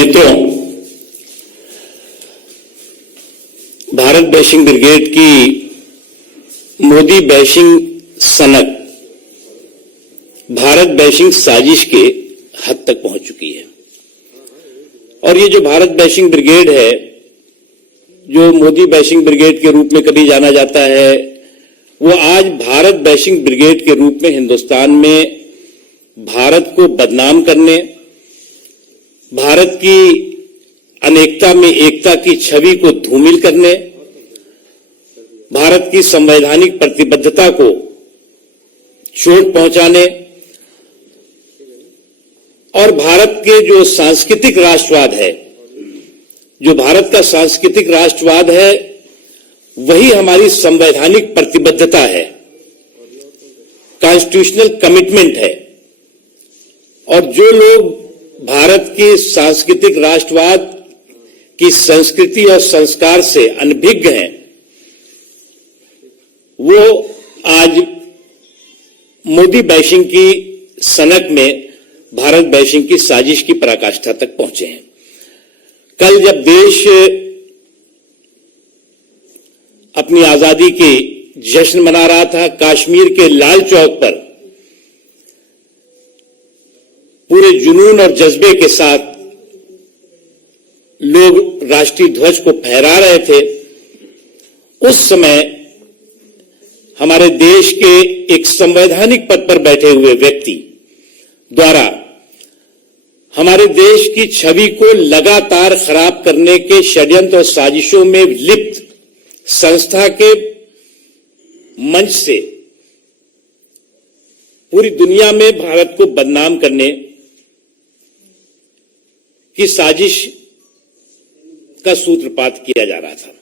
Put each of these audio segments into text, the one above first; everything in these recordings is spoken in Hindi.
मित्रों, भारत बैशिंग ब्रिगेड की मोदी बैशिंग सनक भारत बैशिंग साजिश के हद तक पहुंच चुकी है। और ये जो भारत बैशिंग ब्रिगेड है, जो मोदी बैशिंग ब्रिगेड के रूप में कभी जाना जाता है, वो आज भारत बैशिंग ब्रिगेड के रूप में हिंदुस्तान में भारत को बदनाम करने, भारत की अनेकता में एकता की छवि को धूमिल करने, भारत की संवैधानिक प्रतिबद्धता को चोट पहुंचाने और भारत के जो सांस्कृतिक राष्ट्रवाद है, जो भारत का सांस्कृतिक राष्ट्रवाद है, वही हमारी संवैधानिक प्रतिबद्धता है, कॉन्स्टिट्यूशनल कमिटमेंट है। और जो लोग भारत के सांस्कृतिक राष्ट्रवाद की संस्कृति और संस्कार से अनभिज्ञ हैं, वो आज मोदी बैशिंग की सनक में भारत बैशिंग की साजिश की पराकाष्ठा तक पहुंचे हैं। कल जब देश अपनी आजादी के जश्न मना रहा था, कश्मीर के लाल चौक पर पूरे जुनून और जज्बे के साथ लोग राष्ट्रीय ध्वज को फहरा रहे थे, उस समय हमारे देश के एक संवैधानिक पद पर बैठे हुए व्यक्ति द्वारा हमारे देश की छवि को लगातार खराब करने के षड्यंत्र और साजिशों में लिप्त संस्था के मंच से पूरी दुनिया में भारत को बदनाम करने की साजिश का सूत्रपात किया जा रहा था।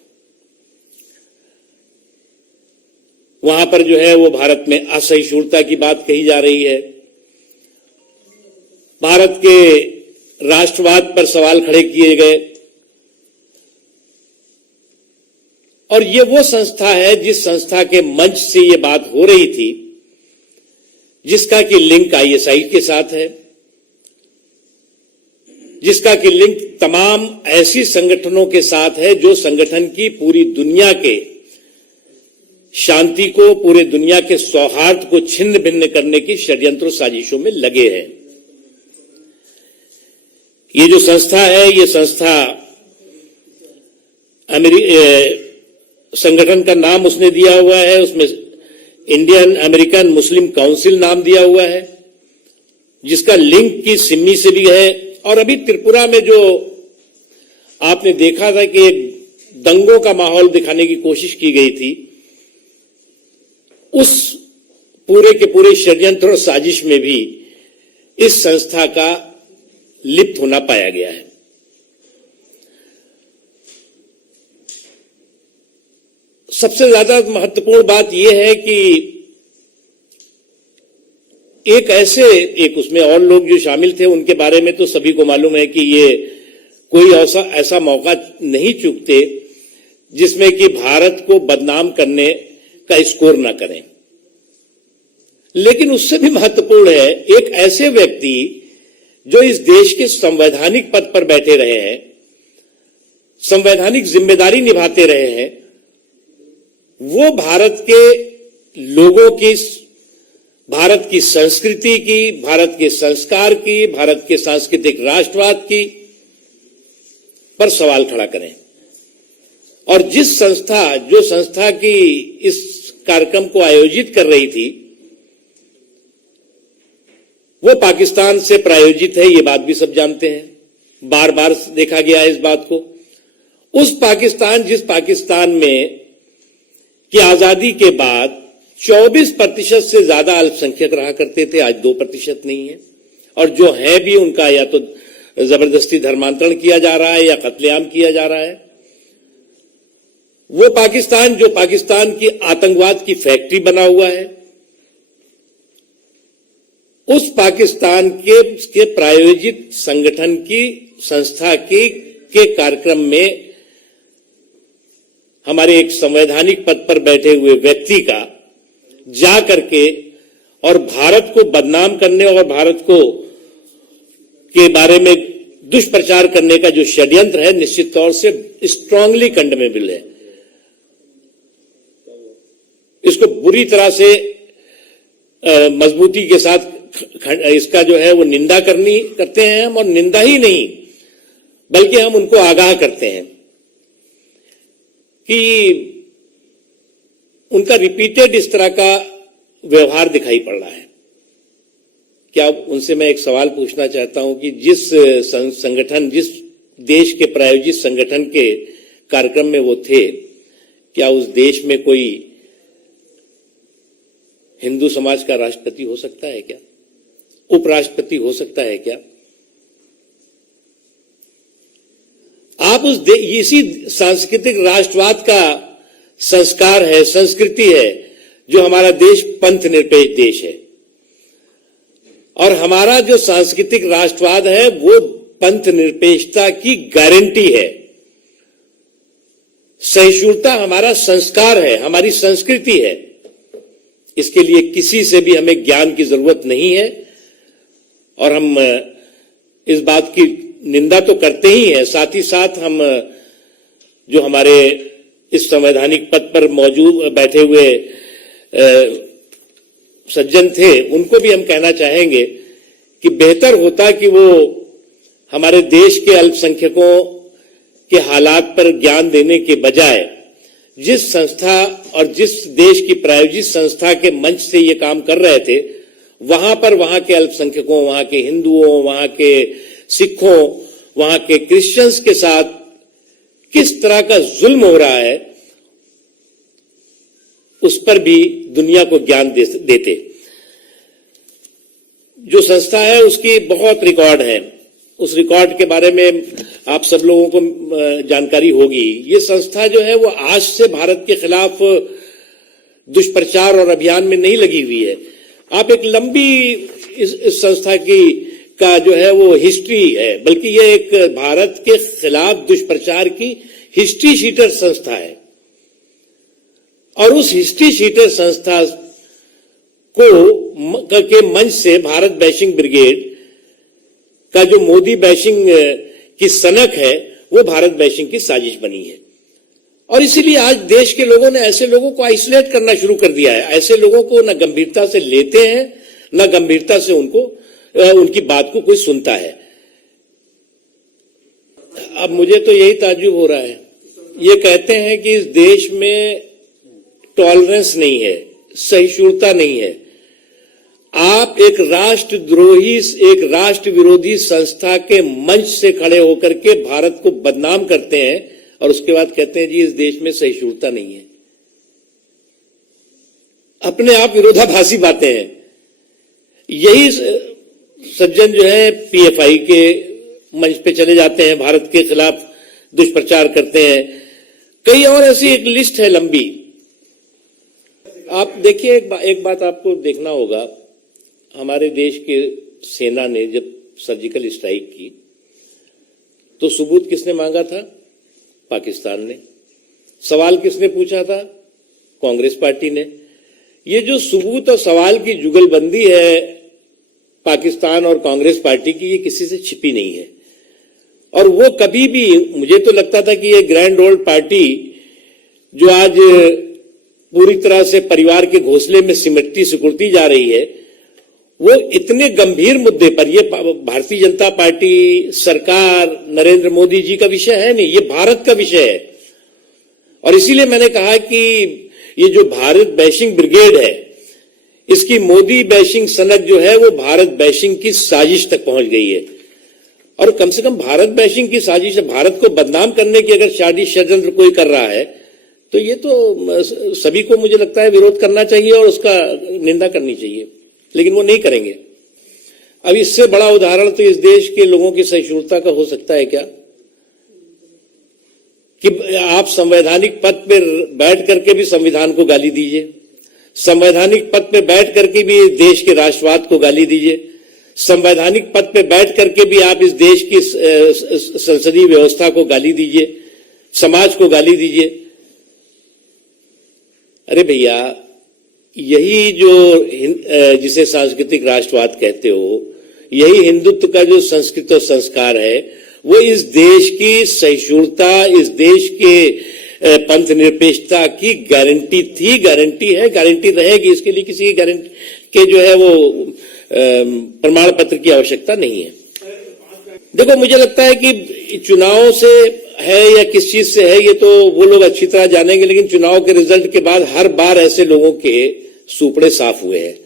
वहां पर जो है वो भारत में असहिष्णुता की बात कही जा रही है, भारत के राष्ट्रवाद पर सवाल खड़े किए गए। और ये वो संस्था है जिस संस्था के मंच से ये बात हो रही थी, जिसका कि लिंक आईएसआई के साथ है, जिसका कि लिंक तमाम ऐसी संगठनों के साथ है जो संगठन की पूरी दुनिया के शांति को, पूरे दुनिया के सौहार्द को छिन्न भिन्न करने की षड्यंत्र साजिशों में लगे हैं। ये जो संस्था है, ये संस्था संगठन का नाम उसने दिया हुआ है, उसमें इंडियन अमेरिकन मुस्लिम काउंसिल नाम दिया हुआ है, जिसका लिंक की सिमी से भी है। और अभी त्रिपुरा में जो आपने देखा था कि एक दंगों का माहौल दिखाने की कोशिश की गई थी, उस पूरे के पूरे षड्यंत्र और साजिश में भी इस संस्था का लिप्त होना पाया गया है। सबसे ज्यादा महत्वपूर्ण बात यह है कि एक उसमें और लोग जो शामिल थे, उनके बारे में तो सभी को मालूम है कि ये कोई ऐसा मौका नहीं चूकते जिसमें कि भारत को बदनाम करने का स्कोर ना करें। लेकिन उससे भी महत्वपूर्ण है, एक ऐसे व्यक्ति जो इस देश के संवैधानिक पद पर बैठे रहे हैं, संवैधानिक जिम्मेदारी निभाते रहे हैं, वो भारत के लोगों की, भारत की संस्कृति की, भारत के संस्कार की, भारत के सांस्कृतिक राष्ट्रवाद की पर सवाल खड़ा करें। और जो संस्था की इस कार्यक्रम को आयोजित कर रही थी, वो पाकिस्तान से प्रायोजित है, ये बात भी सब जानते हैं, बार बार देखा गया है इस बात को। जिस पाकिस्तान में की आजादी के बाद 24% से ज्यादा अल्पसंख्यक रहा करते थे, आज 2% नहीं है। और जो है भी, उनका या तो जबरदस्ती धर्मांतरण किया जा रहा है या कत्लेआम किया जा रहा है। वो पाकिस्तान जो पाकिस्तान की आतंकवाद की फैक्ट्री बना हुआ है, उस पाकिस्तान के प्रायोजित संगठन की संस्था के कार्यक्रम में हमारे एक संवैधानिक पद पर बैठे हुए व्यक्ति का जा करके और भारत को बदनाम करने और भारत को के बारे में दुष्प्रचार करने का जो षड्यंत्र है निश्चित तौर से स्ट्रांगली कंडेमेबल है। इसको बुरी तरह से मजबूती के साथ इसका जो है वो निंदा करते हैं हम, और निंदा ही नहीं बल्कि हम उनको आगाह करते हैं कि उनका रिपीटेड इस तरह का व्यवहार दिखाई पड़ रहा है। क्या उनसे मैं एक सवाल पूछना चाहता हूं कि जिस संगठन, जिस देश के प्रायोजित संगठन के कार्यक्रम में वो थे, क्या उस देश में कोई हिंदू समाज का राष्ट्रपति हो सकता है क्या? उपराष्ट्रपति हो सकता है क्या? आप इसी सांस्कृतिक राष्ट्रवाद का संस्कार है, संस्कृति है, जो हमारा देश पंथ निरपेक्ष देश है, और हमारा जो सांस्कृतिक राष्ट्रवाद है वो पंथ निरपेक्षता की गारंटी है। सहिष्णुता हमारा संस्कार है, हमारी संस्कृति है। इसके लिए किसी से भी हमें ज्ञान की जरूरत नहीं है, और हम इस बात की निंदा तो करते ही हैं, साथ ही साथ हम जो हमारे इस संवैधानिक पद पर मौजूद बैठे हुए सज्जन थे उनको भी हम कहना चाहेंगे कि बेहतर होता कि वो हमारे देश के अल्पसंख्यकों के हालात पर ज्ञान देने के बजाय जिस संस्था और जिस देश की प्रायोजित संस्था के मंच से ये काम कर रहे थे, वहां पर वहां के अल्पसंख्यकों, वहां के हिंदुओं, वहां के सिखों, वहां के क्रिश्चियंस के साथ किस तरह का जुल्म हो रहा है उस पर भी दुनिया को ज्ञान देते। जो संस्था है उसकी बहुत रिकॉर्ड है, उस रिकॉर्ड के बारे में आप सब लोगों को जानकारी होगी। ये संस्था जो है वो आज से भारत के खिलाफ दुष्प्रचार और अभियान में नहीं लगी हुई है। आप एक लंबी इस संस्था का जो है वो हिस्ट्री है, बल्कि ये एक भारत के खिलाफ दुष्प्रचार की हिस्ट्री शीटर संस्था है, और उस हिस्ट्री शीटर संस्था के मंच से भारत बैशिंग ब्रिगेड का जो मोदी बैशिंग की सनक है वो भारत बैशिंग की साजिश बनी है। और इसीलिए आज देश के लोगों ने ऐसे लोगों को आइसोलेट करना शुरू कर दिया है। ऐसे लोगों को न गंभीरता से लेते हैं, न गंभीरता से उनकी बात को कोई सुनता है। अब मुझे तो यही ताज्जुब हो रहा है, ये कहते हैं कि इस देश में टॉलरेंस नहीं है, सहिष्णुता नहीं है। आप एक राष्ट्रद्रोही, एक राष्ट्र विरोधी संस्था के मंच से खड़े होकर के भारत को बदनाम करते हैं और उसके बाद कहते हैं जी इस देश में सहिष्णुता नहीं है। अपने आप विरोधाभासी बातें हैं। यही सज्जन जो है पीएफआई के मंच पे चले जाते हैं, भारत के खिलाफ दुष्प्रचार करते हैं। कई और ऐसी एक लिस्ट है लंबी। आप देखिए, एक बात आपको देखना होगा, हमारे देश के सेना ने जब सर्जिकल स्ट्राइक की तो सबूत किसने मांगा था? पाकिस्तान ने। सवाल किसने पूछा था? कांग्रेस पार्टी ने। ये जो सबूत और सवाल की जुगलबंदी है पाकिस्तान और कांग्रेस पार्टी की, ये किसी से छिपी नहीं है। और वो कभी भी, मुझे तो लगता था कि ये ग्रैंड ओल्ड पार्टी जो आज पूरी तरह से परिवार के घोंसले में सिकुड़ती जा रही है, वो इतने गंभीर मुद्दे पर, ये भारतीय जनता पार्टी, सरकार, नरेंद्र मोदी जी का विषय है नहीं, ये भारत का विषय है। और इसीलिए मैंने कहा कि ये जो भारत बैशिंग ब्रिगेड है, इसकी मोदी बैशिंग सनक जो है वो भारत बैशिंग की साजिश तक पहुंच गई है। और कम से कम भारत बैशिंग की साजिश है, भारत को बदनाम करने की अगर साजिश षड्यंत्र कोई कर रहा है तो ये तो सभी को मुझे लगता है विरोध करना चाहिए और उसका निंदा करनी चाहिए, लेकिन वो नहीं करेंगे। अब इससे बड़ा उदाहरण तो इस देश के लोगों की सहिष्णुता का हो सकता है क्या कि आप संवैधानिक पद पर बैठ करके भी संविधान को गाली दीजिए, संवैधानिक पद पर बैठ करके भी इस देश के राष्ट्रवाद को गाली दीजिए, संवैधानिक पद पर बैठ करके भी आप इस देश की संसदीय व्यवस्था को गाली दीजिए, समाज को गाली दीजिए। अरे भैया, यही जो जिसे सांस्कृतिक राष्ट्रवाद कहते हो, यही हिंदुत्व का जो संस्कृत और संस्कार है, वो इस देश की सहिष्णुता, इस देश के पंथ निरपेक्षता की गारंटी थी, गारंटी है, गारंटी रहेगी। इसके लिए किसी की गारंटी के जो है वो प्रमाण पत्र की आवश्यकता नहीं है। देखो, मुझे लगता है कि चुनाव से है या किस चीज से है ये तो वो लोग अच्छी तरह जानेंगे, लेकिन चुनाव के रिजल्ट के बाद हर बार ऐसे लोगों के सूपड़े साफ हुए हैं।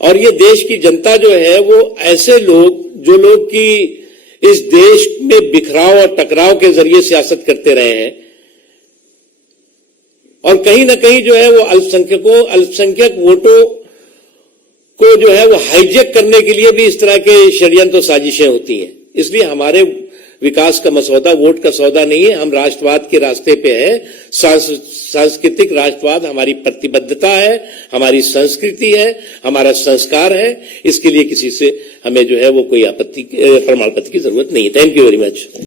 और ये देश की जनता जो है वो ऐसे लोग, जो लोग की इस देश में बिखराव और टकराव के जरिए सियासत करते रहे हैं, और कहीं ना कहीं जो है वो अल्पसंख्यक वोटों को जो है वो हाईजैक करने के लिए भी इस तरह के षड्यंत्र साजिशें होती हैं। इसलिए हमारे विकास का मसौदा वोट का सौदा नहीं है। हम राष्ट्रवाद के रास्ते पे है। सांस्कृतिक राष्ट्रवाद हमारी प्रतिबद्धता है, हमारी संस्कृति है, हमारा संस्कार है। इसके लिए किसी से हमें जो है वो कोई आपत्ति प्रमाण पत्र की जरूरत नहीं है। Thank you very much.